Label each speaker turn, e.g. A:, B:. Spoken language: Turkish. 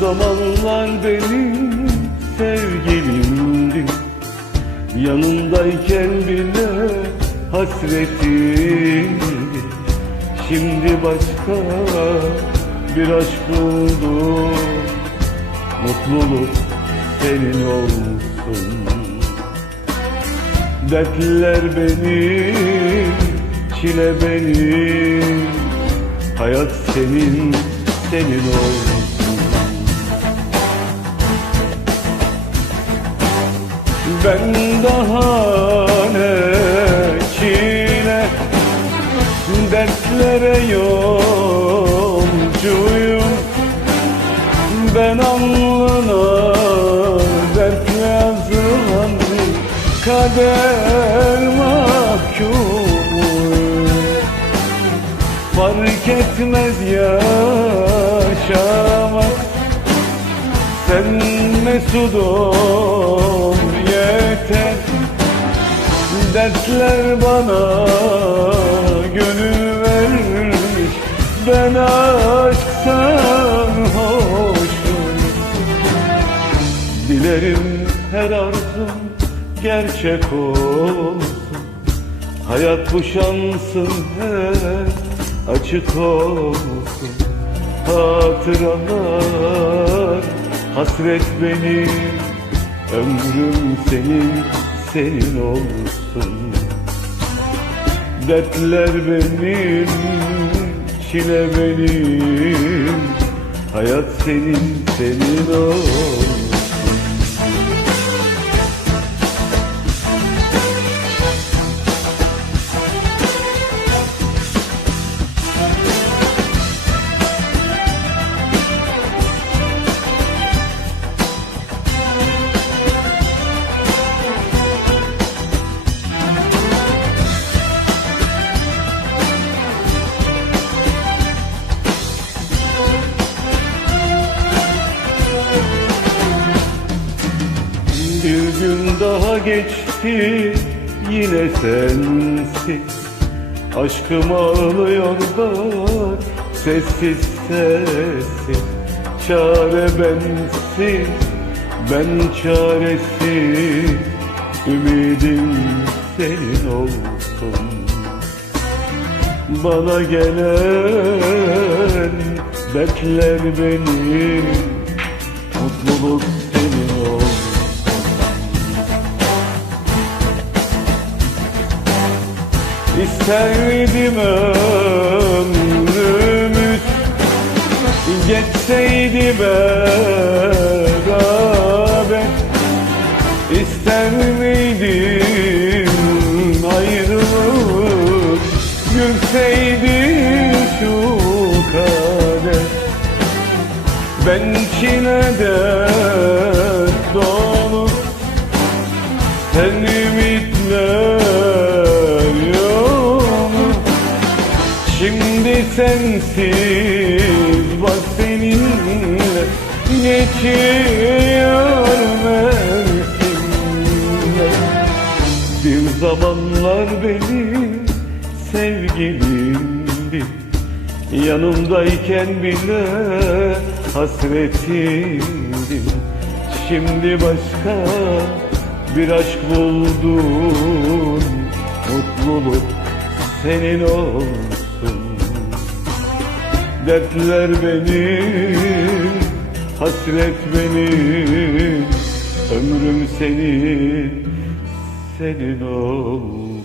A: zamanlar benim sevgilimdi Yanındayken bile hasretimdi Şimdi başka bir aşk buldum. Mutluluk senin olsun. Dertler benim, çile benim Hayat senin, senin olsun Ben daha ne çile? Dertlere yolcuyum. Ben alnına dert yazılan kader mahkumuyum Fark etmez yaşamak. Sen mesut ol yeter Dertler bana gönül vermiş. Ben aşktan hoşum. Dilerim her arzum gerçek olsun. Hayat bu şansın hep açık olsun. Hatıralar hasret benim Ömrüm senin, senin olsun. Dertler benim, çile benim. Hayat senin, senin olsun gün daha geçti yine sensiz Aşkım ağlıyor bak sessiz sessiz. Çare bensiz ben çaresiz. Ümidim senin olsun. Bana gelen dertler benim. Mutluluk senin olsun İsterdim ömrümüz geçseydi beraber? İster miydim ayrılık gülseydi şu kader? Ben çilede sensiz bak seninle. Geçiyor mevsimler Bir zamanlar benim sevgilimdi Yanımdayken bile hasretimdi Şimdi başka bir aşk buldun Mutluluk senin olsun Dertler benim, hasret benim Ömrüm senin, senin olsun